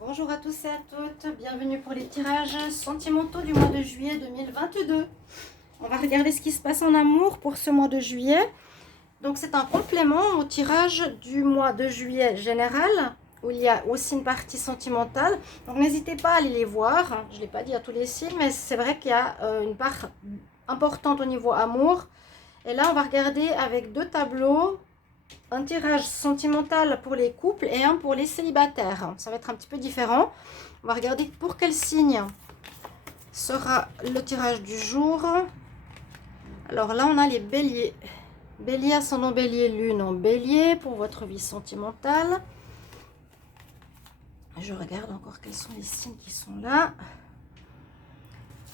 Bonjour à tous et à toutes, bienvenue pour les tirages sentimentaux du mois de juillet 2022. On va regarder ce qui se passe en amour pour ce mois de juillet. Donc c'est un complément au tirage du mois de juillet général, où il y a aussi une partie sentimentale. Donc n'hésitez pas à aller les voir, je ne l'ai pas dit à tous les signes, mais c'est vrai qu'il y a une part importante au niveau amour. Et là on va regarder avec deux tableaux. Un tirage sentimental pour les couples et un pour les célibataires. Ça va être un petit peu différent. On va regarder pour quel signe sera le tirage du jour. Alors là, on a les béliers. Bélier, ascendant bélier, lune en bélier pour votre vie sentimentale. Je regarde encore quels sont les signes qui sont là.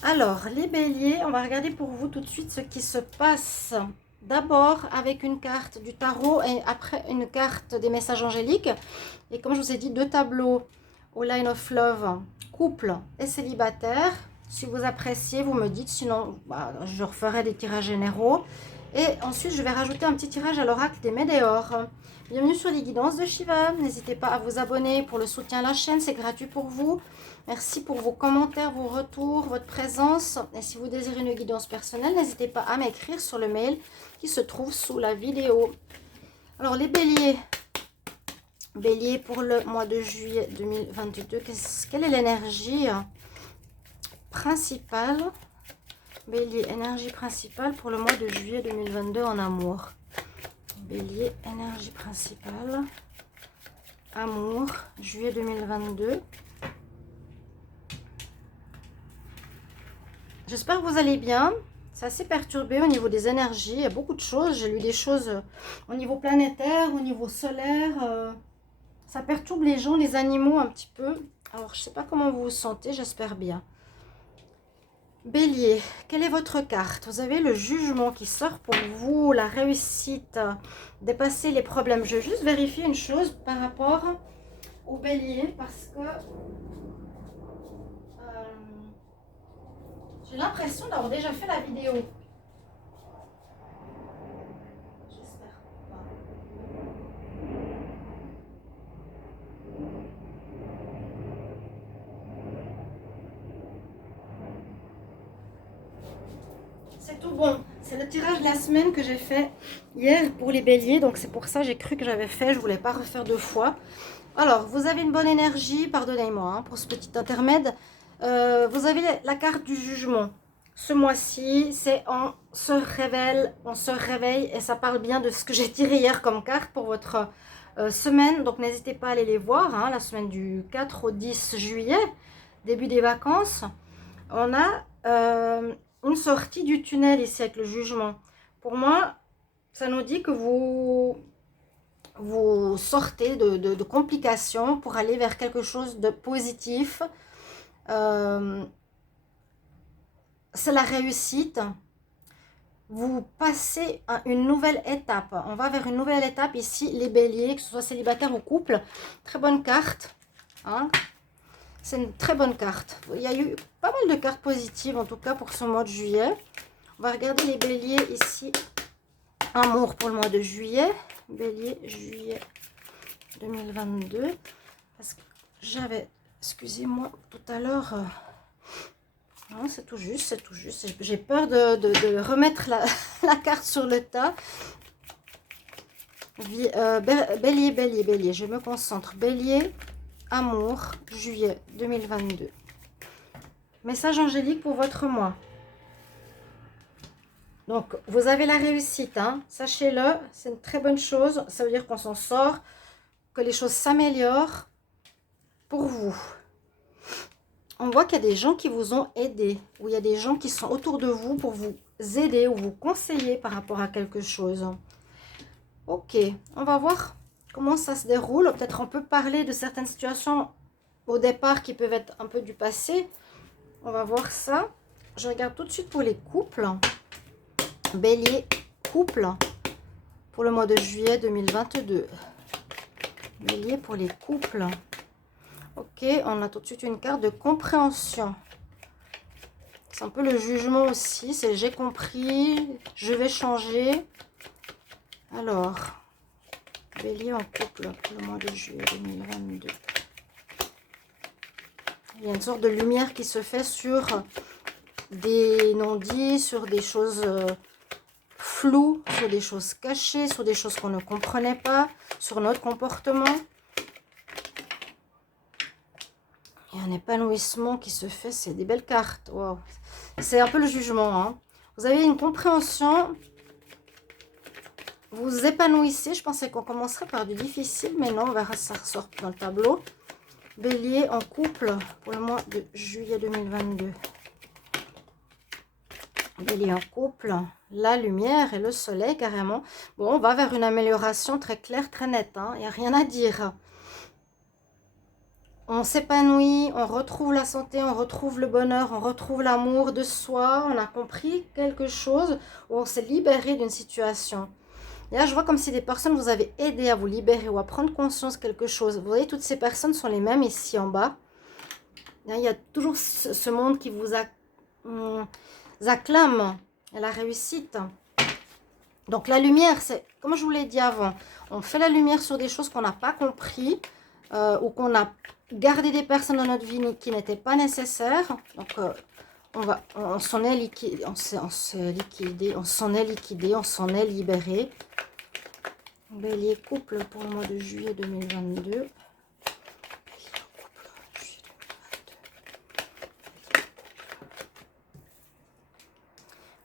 Alors, les béliers, on va regarder pour vous tout de suite ce qui se passe. D'abord avec une carte du tarot et après une carte des messages angéliques. Et comme je vous ai dit, deux tableaux au Line of Love, couple et célibataire. Si vous appréciez, vous me dites. Sinon, je referai des tirages généraux. Et ensuite, je vais rajouter un petit tirage à l'oracle des Médéors. Bienvenue sur les guidances de Shiva. N'hésitez pas à vous abonner pour le soutien à la chaîne. C'est gratuit pour vous. Merci pour vos commentaires, vos retours, votre présence. Et si vous désirez une guidance personnelle, n'hésitez pas à m'écrire sur le mail qui se trouve sous la vidéo. Alors les béliers. Bélier pour le mois de juillet 2022. Quelle est l'énergie principale? Bélier, énergie principale pour le mois de juillet 2022 en amour. Bélier, énergie principale. Amour, juillet 2022. J'espère que vous allez bien. C'est assez perturbé au niveau des énergies. Il y a beaucoup de choses. J'ai lu des choses au niveau planétaire, au niveau solaire. Ça perturbe les gens, les animaux un petit peu. Alors, je ne sais pas comment vous vous sentez. J'espère bien. Bélier, quelle est votre carte? Vous avez le jugement qui sort pour vous, la réussite, dépasser les problèmes. Je vais juste vérifier une chose par rapport au bélier parce que j'ai l'impression d'avoir déjà fait la vidéo. J'espère pas. C'est tout bon. C'est le tirage de la semaine que j'ai fait hier pour les béliers. Donc c'est pour ça que j'ai cru que j'avais fait. Je ne voulais pas refaire deux fois. Alors, vous avez une bonne énergie. Pardonnez-moi pour ce petit intermède. Vous avez la carte du jugement. Ce mois-ci, c'est on se réveille et ça parle bien de ce que j'ai tiré hier comme carte pour votre semaine. Donc n'hésitez pas à aller les voir, hein, la semaine du 4 au 10 juillet, début des vacances. On a une sortie du tunnel ici avec le jugement. Pour moi, ça nous dit que vous sortez de complications pour aller vers quelque chose de positif. C'est la réussite. Vous passez à une nouvelle étape. On va vers une nouvelle étape ici, les béliers, que ce soit célibataire ou couple. Très bonne carte. Hein? C'est une très bonne carte. Il y a eu pas mal de cartes positives, en tout cas pour ce mois de juillet. On va regarder les béliers ici. Amour pour le mois de juillet. Bélier, juillet 2022. Parce que j'avais, excusez-moi, tout à l'heure... Non, c'est tout juste, c'est tout juste. J'ai peur de remettre la carte sur le tas. Bélier, bélier, bélier. Je me concentre. Bélier, amour, juillet 2022. Message angélique pour votre mois. Donc, vous avez la réussite, hein. Sachez-le, c'est une très bonne chose. Ça veut dire qu'on s'en sort, que les choses s'améliorent pour vous. On voit qu'il y a des gens qui vous ont aidé, ou il y a des gens qui sont autour de vous pour vous aider ou vous conseiller par rapport à quelque chose. Ok, on va voir comment ça se déroule. Peut-être on peut parler de certaines situations au départ qui peuvent être un peu du passé. On va voir ça. Je regarde tout de suite pour les couples. Bélier, couple, pour le mois de juillet 2022. Bélier pour les couples. Ok, on a tout de suite une carte de compréhension. C'est un peu le jugement aussi. C'est j'ai compris, je vais changer. Alors, Bélier en couple pour le mois de juillet 2022. Il y a une sorte de lumière qui se fait sur des non-dits, sur des choses floues, sur des choses cachées, sur des choses qu'on ne comprenait pas, sur notre comportement. Il y a un épanouissement qui se fait, c'est des belles cartes. Wow. C'est un peu le jugement. Hein. Vous avez une compréhension. Vous vous épanouissez. Je pensais qu'on commencerait par du difficile, mais non, on verra si ça ressort dans le tableau. Bélier en couple pour le mois de juillet 2022. Bélier en couple, la lumière et le soleil carrément. Bon, on va vers une amélioration très claire, très nette. Hein. Il n'y a rien à dire. On s'épanouit, on retrouve la santé, on retrouve le bonheur, on retrouve l'amour de soi. On a compris quelque chose ou on s'est libéré d'une situation. Et là, je vois comme si des personnes vous avaient aidé à vous libérer ou à prendre conscience de quelque chose. Vous voyez, toutes ces personnes sont les mêmes ici en bas. Là, il y a toujours ce monde qui vous acclame à la réussite. Donc la lumière, c'est comme je vous l'ai dit avant, on fait la lumière sur des choses qu'on n'a pas compris ou qu'on a gardé des personnes dans notre vie qui n'étaient pas nécessaires. Donc on s'en est liquidé, on s'en est libéré. Bélier couple pour le mois de juillet 2022.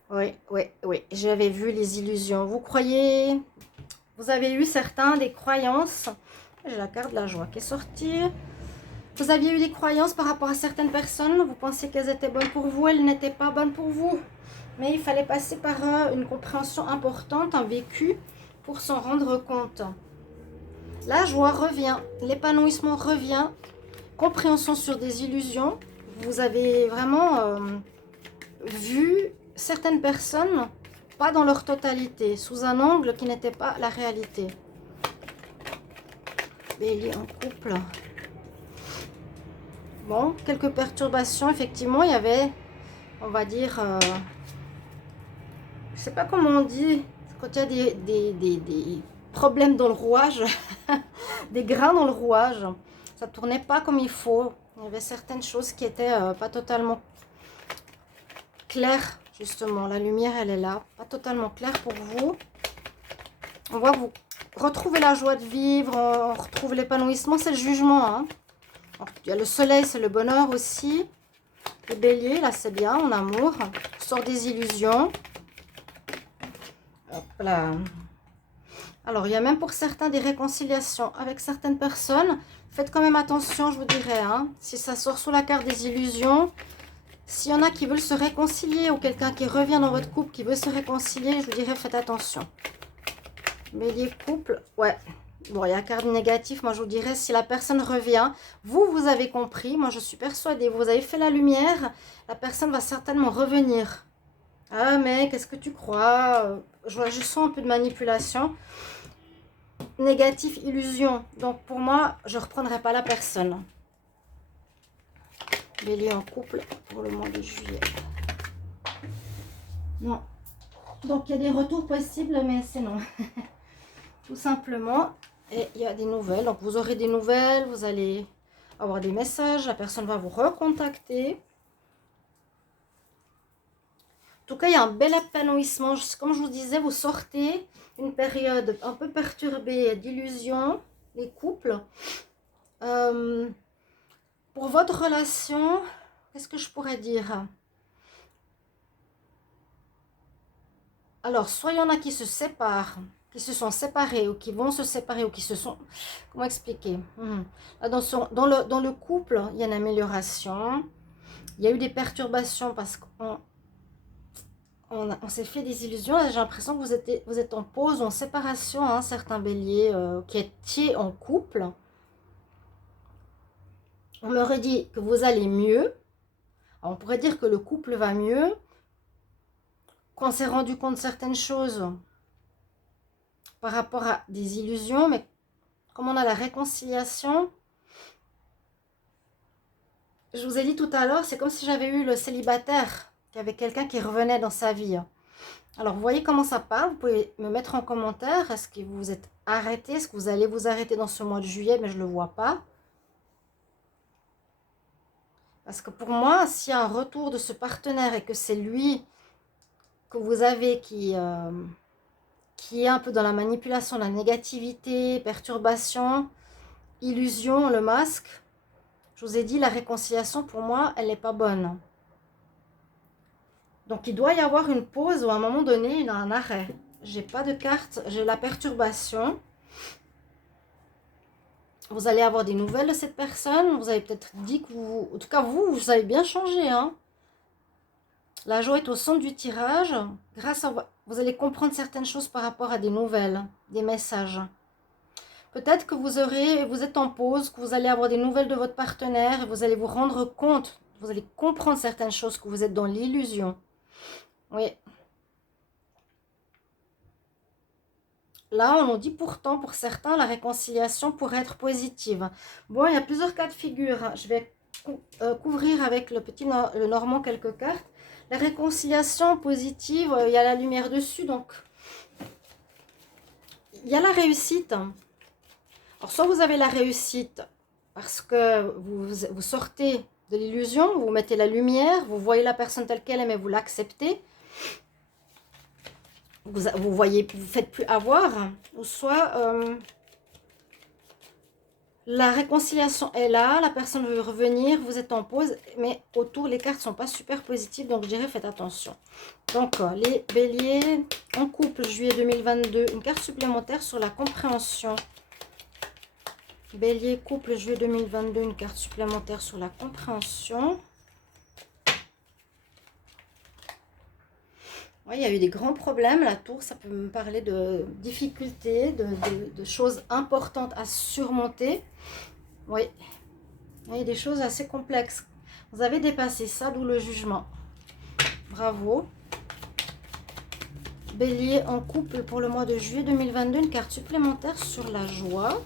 Oui, j'avais vu les illusions. Vous croyez, vous avez eu certains des croyances. J'ai la carte de la joie qui est sortie. Vous aviez eu des croyances par rapport à certaines personnes. Vous pensiez qu'elles étaient bonnes pour vous, elles n'étaient pas bonnes pour vous. Mais il fallait passer par une compréhension importante, un vécu, pour s'en rendre compte. La joie revient, l'épanouissement revient, compréhension sur des illusions. Vous avez vraiment vu certaines personnes, pas dans leur totalité, sous un angle qui n'était pas la réalité. Bélier en couple. Bon, quelques perturbations, effectivement, il y avait, on va dire, je sais pas comment on dit, quand il y a des problèmes dans le rouage, des grains dans le rouage, ça tournait pas comme il faut. Il y avait certaines choses qui étaient pas totalement claires, justement. La lumière, elle est là, pas totalement claire pour vous. On voit que vous retrouvez la joie de vivre, on retrouve l'épanouissement, c'est le jugement. Hein. Alors, il y a le soleil, c'est le bonheur aussi. Les béliers, là, c'est bien, en amour. On sort des illusions. Hop là. Alors, il y a même pour certains des réconciliations avec certaines personnes. Faites quand même attention, je vous dirais. Hein, si ça sort sous la carte des illusions, s'il y en a qui veulent se réconcilier ou quelqu'un qui revient dans votre couple qui veut se réconcilier, je vous dirais faites attention. Bélier couple, ouais. Bon, il y a carte négative. Moi, je vous dirais, si la personne revient, vous avez compris. Moi, je suis persuadée. Vous avez fait la lumière. La personne va certainement revenir. Ah, mais qu'est-ce que tu crois? Je sens un peu de manipulation. Négatif, illusion. Donc, pour moi, je ne reprendrai pas la personne. Bélier en couple pour le mois de juillet. Non. Donc, il y a des retours possibles, mais c'est non. Tout simplement. Et il y a des nouvelles. Donc, vous aurez des nouvelles. Vous allez avoir des messages. La personne va vous recontacter. En tout cas, il y a un bel épanouissement. Comme je vous disais, vous sortez une période un peu perturbée d'illusions, les couples. Pour votre relation, qu'est-ce que je pourrais dire? Alors, soit il y en a qui se séparent, qui se sont séparés ou qui vont se séparer ou qui se sont... Comment expliquer? Dans le couple, il y a une amélioration. Il y a eu des perturbations parce qu'on s'est fait des illusions. J'ai l'impression que vous êtes en pause, en séparation, hein, certains béliers qui étiez en couple. On me redit que vous allez mieux. Alors, on pourrait dire que le couple va mieux. Qu'on s'est rendu compte de certaines choses par rapport à des illusions, mais comme on a la réconciliation, je vous ai dit tout à l'heure, c'est comme si j'avais eu le célibataire, qu'il y avait quelqu'un qui revenait dans sa vie. Alors, vous voyez comment ça part, vous pouvez me mettre en commentaire, est-ce que vous êtes arrêté, est-ce que vous allez vous arrêter dans ce mois de juillet, mais je ne le vois pas. Parce que pour moi, s'il y a un retour de ce partenaire et que c'est lui que vous avez qui est un peu dans la manipulation, la négativité, perturbation, illusion, le masque, je vous ai dit, la réconciliation, pour moi, elle n'est pas bonne. Donc, il doit y avoir une pause ou à un moment donné, un arrêt. J'ai pas de carte, j'ai la perturbation. Vous allez avoir des nouvelles de cette personne. Vous avez peut-être dit que vous... En tout cas, vous avez bien changé. Hein. La joie est au centre du tirage. Grâce à vous allez comprendre certaines choses par rapport à des nouvelles, des messages. Peut-être que vous êtes en pause, que vous allez avoir des nouvelles de votre partenaire et vous allez vous rendre compte, vous allez comprendre certaines choses, que vous êtes dans l'illusion. Oui. Là, on nous dit pourtant, pour certains, la réconciliation pourrait être positive. Bon, il y a plusieurs cas de figure. Je vais couvrir avec le normand quelques cartes. La réconciliation positive, il y a la lumière dessus, donc il y a la réussite. Alors, soit vous avez la réussite parce que vous sortez de l'illusion, vous mettez la lumière, vous voyez la personne telle qu'elle est, mais vous l'acceptez. Vous voyez, vous ne faites plus avoir. Ou soit la réconciliation est là, la personne veut revenir, vous êtes en pause, mais autour, les cartes ne sont pas super positives, donc je dirais faites attention. Donc, les béliers en couple, juillet 2022, une carte supplémentaire sur la compréhension. Bélier, couple, juillet 2022, une carte supplémentaire sur la compréhension. Oui, il y a eu des grands problèmes. La tour, ça peut me parler de difficultés, de choses importantes à surmonter. Oui, il y a des choses assez complexes. Vous avez dépassé ça, d'où le jugement. Bravo. Bélier en couple pour le mois de juillet 2022, une carte supplémentaire sur la joie.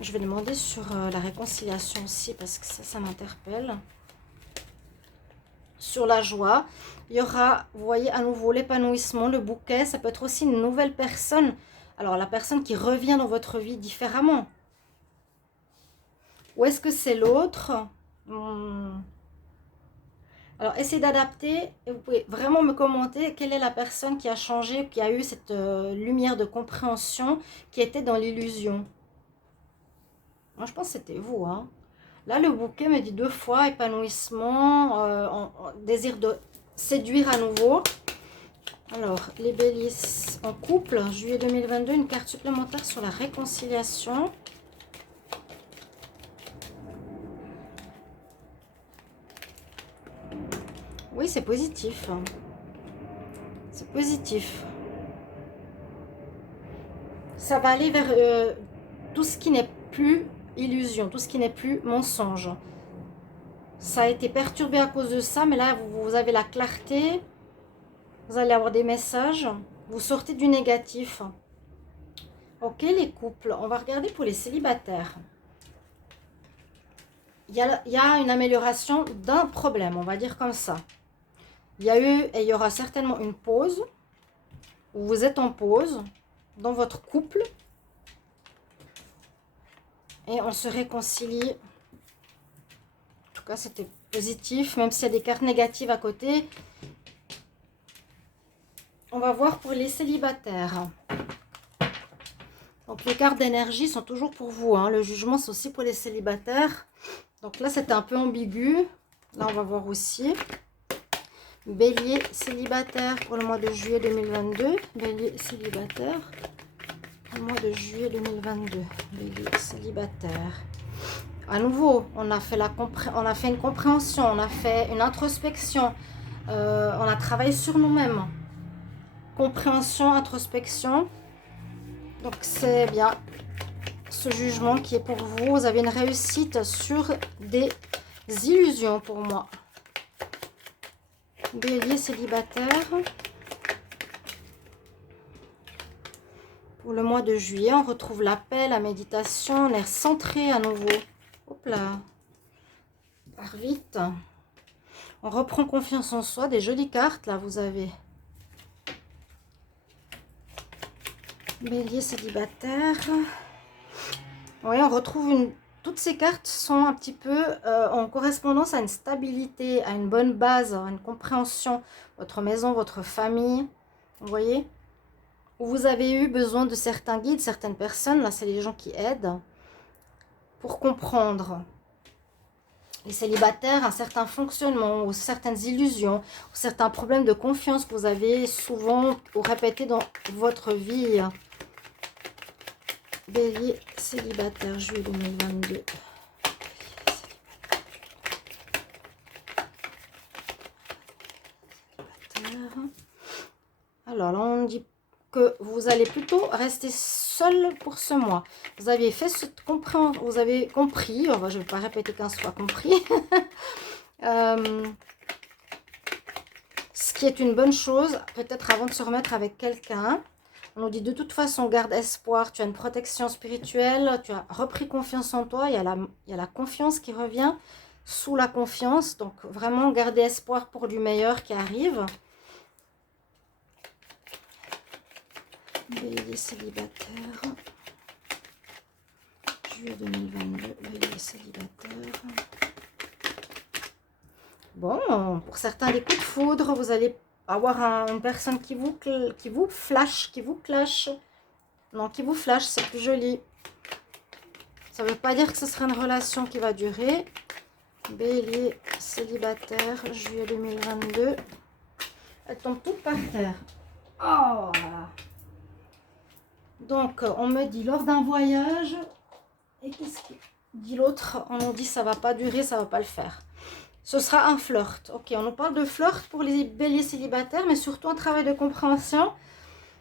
Je vais demander sur la réconciliation aussi parce que ça m'interpelle. Sur la joie, il y aura, vous voyez, à nouveau l'épanouissement, le bouquet. Ça peut être aussi une nouvelle personne. Alors, la personne qui revient dans votre vie différemment. Ou est-ce que c'est l'autre? Alors, essayez d'adapter. Et vous pouvez vraiment me commenter quelle est la personne qui a changé, qui a eu cette lumière de compréhension, qui était dans l'illusion. Moi, je pense que c'était vous, hein. Là, le bouquet me dit 2 fois épanouissement, désir de séduire à nouveau. Alors, les béliers en couple, juillet 2022, une carte supplémentaire sur la réconciliation. Oui, c'est positif. C'est positif. Ça va aller vers tout ce qui n'est plus illusion, tout ce qui n'est plus mensonge. Ça a été perturbé à cause de ça, mais là, vous avez la clarté. Vous allez avoir des messages. Vous sortez du négatif. Ok, les couples. On va regarder pour les célibataires. Il y a une amélioration d'un problème, on va dire comme ça. Il y a eu et il y aura certainement une pause. Où vous êtes en pause dans votre couple. Et on se réconcilie. En tout cas, c'était positif, même s'il y a des cartes négatives à côté. On va voir pour les célibataires. Donc, les cartes d'énergie sont toujours pour vous. Hein. Le jugement, c'est aussi pour les célibataires. Donc là, c'était un peu ambigu. Là, on va voir aussi. Bélier célibataire pour le mois de juillet 2022. Bélier célibataire pour le mois de juillet 2022. Bélier célibataire. À nouveau, on a fait une compréhension, on a fait une introspection. On a travaillé sur nous-mêmes. Compréhension, introspection. Donc, c'est bien ce jugement qui est pour vous. Vous avez une réussite sur des illusions pour moi. Bélier célibataire. Pour le mois de juillet, on retrouve la paix, la méditation. On est centré à nouveau. Hop là. Part vite. On reprend confiance en soi. Des jolies cartes, là, vous avez. Bélier célibataire. Oui, on retrouve toutes ces cartes sont un petit peu en correspondance à une stabilité, à une bonne base, à une compréhension. Votre maison, votre famille, vous voyez, où vous avez eu besoin de certains guides, certaines personnes, là c'est les gens qui aident, pour comprendre. Les célibataires, un certain fonctionnement, ou certaines illusions, ou certains problèmes de confiance que vous avez souvent ou répétés dans votre vie. Bélier, célibataire, juillet 2022. Alors là, on dit que vous allez plutôt rester seul pour ce mois. Vous avez fait ce compréhension, vous avez compris, je ne vais pas répéter 15 fois compris, ce qui est une bonne chose, peut-être avant de se remettre avec quelqu'un. On nous dit de toute façon, garde espoir, tu as une protection spirituelle, tu as repris confiance en toi, il y a la confiance qui revient sous la confiance, donc vraiment garder espoir pour du meilleur qui arrive. Bélier célibataire, juillet 2022, bélier célibataire. Bon, pour certains, des coups de foudre, vous allez avoir une personne qui vous flash, qui vous clash. Non, qui vous flash, c'est plus joli. Ça ne veut pas dire que ce sera une relation qui va durer. Bélier célibataire, juillet 2022. Elle tombe toute par terre. Oh là. Donc, on me dit lors d'un voyage, et qu'est-ce qu'il dit l'autre? On nous dit ça va pas durer, ça va pas le faire. Ce sera un flirt. Ok, on nous parle de flirt pour les béliers célibataires, mais surtout un travail de compréhension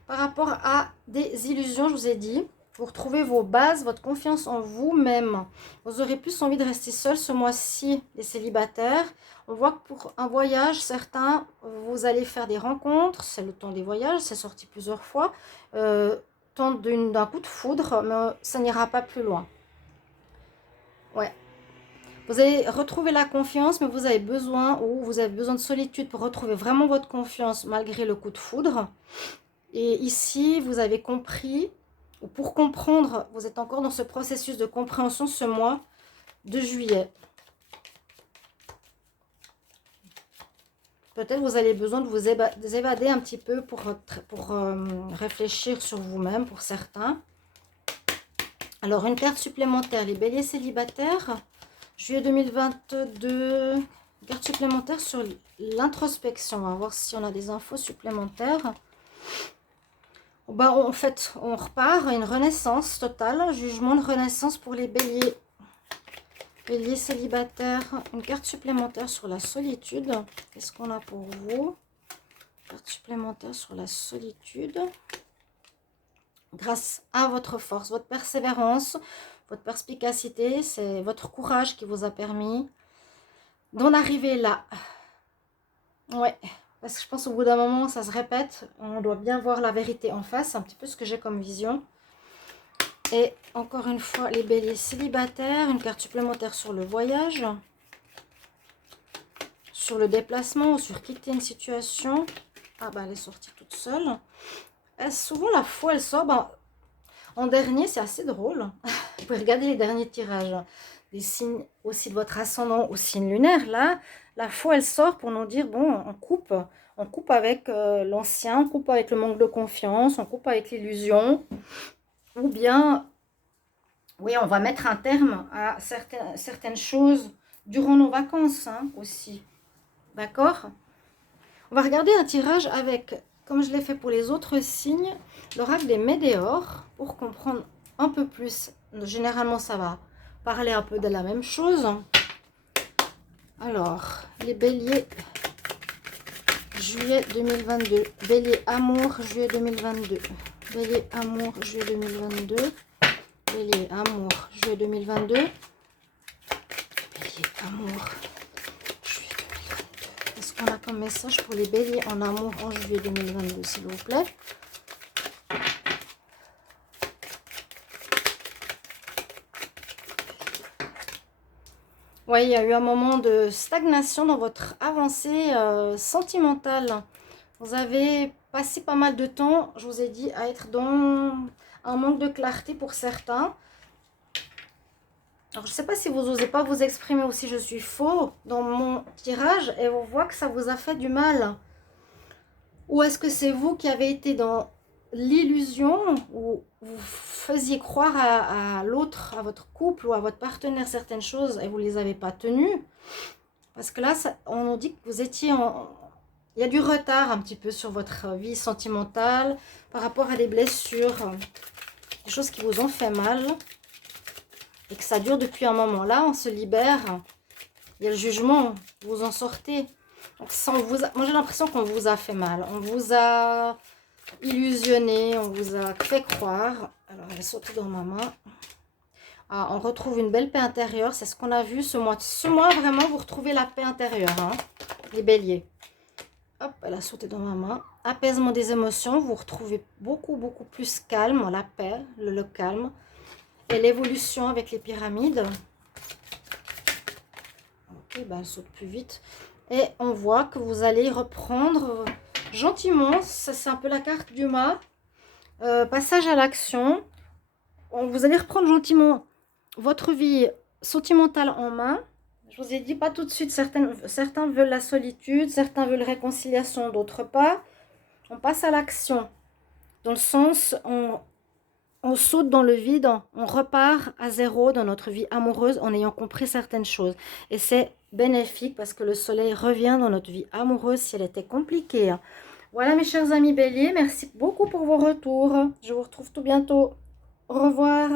par rapport à des illusions, je vous ai dit. Vous retrouvez vos bases, votre confiance en vous-même. Vous aurez plus envie de rester seul ce mois-ci, les célibataires. On voit que pour un voyage, certains, vous allez faire des rencontres. C'est le temps des voyages, c'est sorti plusieurs fois. Temps d'un coup de foudre, mais ça n'ira pas plus loin. Ouais. Vous allez retrouver la confiance, mais vous avez besoin de solitude pour retrouver vraiment votre confiance malgré le coup de foudre. Et ici, vous avez compris, ou pour comprendre, vous êtes encore dans ce processus de compréhension ce mois de juillet. Peut-être vous avez besoin de vous évader un petit peu pour réfléchir sur vous-même pour certains. Alors, une carte supplémentaire, les béliers célibataires, juillet 2022, une carte supplémentaire sur l'introspection. On va voir si on a des infos supplémentaires. Bah, en fait, on repart à une renaissance totale, jugement de renaissance pour les béliers. Bélier célibataire, une carte supplémentaire sur la solitude. Qu'est-ce qu'on a pour vous? Carte supplémentaire sur la solitude. Grâce à votre force, votre persévérance, votre perspicacité, c'est votre courage qui vous a permis d'en arriver là. Ouais, parce que je pense au bout d'un moment, ça se répète. On doit bien voir la vérité en face, c'est un petit peu ce que j'ai comme vision. Et encore une fois, les béliers célibataires, une carte supplémentaire sur le voyage, sur le déplacement ou sur quitter une situation. Ah bah elle est sortie toute seule. Souvent la foi, elle sort. Bah, en dernier, c'est assez drôle. Vous pouvez regarder les derniers tirages. Des signes aussi de votre ascendant au signe lunaire. Là, la foi, elle sort pour nous dire, bon, on coupe avec l'ancien, on coupe avec le manque de confiance, on coupe avec l'illusion. Ou bien, oui, on va mettre un terme à certaines choses durant nos vacances hein, aussi. D'accord? On va regarder un tirage avec, comme je l'ai fait pour les autres signes, l'oracle des Médéors, pour comprendre un peu plus. Généralement, ça va parler un peu de la même chose. Alors, les béliers, juillet 2022. Bélier amour, juillet 2022. Bélier amour, juillet 2022. Bélier amour, juillet 2022. Bélier amour, juillet 2022. Qu'est-ce qu'on a comme message pour les béliers en amour en juillet 2022, s'il vous plaît? Oui, il y a eu un moment de stagnation dans votre avancée sentimentale. Vous avez passé pas mal de temps, je vous ai dit, à être dans un manque de clarté pour certains. Alors, je ne sais pas si vous n'osez pas vous exprimer ou si je suis faux dans mon tirage et on voit que ça vous a fait du mal. Ou est-ce que c'est vous qui avez été dans l'illusion où vous faisiez croire à l'autre, à votre couple ou à votre partenaire certaines choses et vous ne les avez pas tenues? Parce que là, on nous dit que vous étiez en... Il y a du retard un petit peu sur votre vie sentimentale par rapport à des blessures, des choses qui vous ont fait mal. Et que ça dure depuis un moment. Là, on se libère. Il y a le jugement. Vous en sortez. Donc, ça, moi, j'ai l'impression qu'on vous a fait mal. On vous a illusionné. On vous a fait croire. Alors, elle est sautée dans ma main. Ah, on retrouve une belle paix intérieure. C'est ce qu'on a vu ce mois. Ce mois, vraiment, vous retrouvez la paix intérieure. Hein, les béliers. Hop, elle a sauté dans ma main. Apaisement des émotions. Vous retrouvez beaucoup, beaucoup plus calme. La paix, le calme. Et l'évolution avec les pyramides. Ok, ben elle saute plus vite. Et on voit que vous allez reprendre gentiment. C'est un peu la carte du mât. Passage à l'action. Vous allez reprendre gentiment votre vie sentimentale en main. Je vous ai dit pas tout de suite. Certains veulent la solitude. Certains veulent réconciliation. D'autres pas. On passe à l'action. Dans le sens... On saute dans le vide, on repart à zéro dans notre vie amoureuse en ayant compris certaines choses. Et c'est bénéfique parce que le soleil revient dans notre vie amoureuse si elle était compliquée. Voilà mes chers amis béliers, merci beaucoup pour vos retours. Je vous retrouve tout bientôt. Au revoir.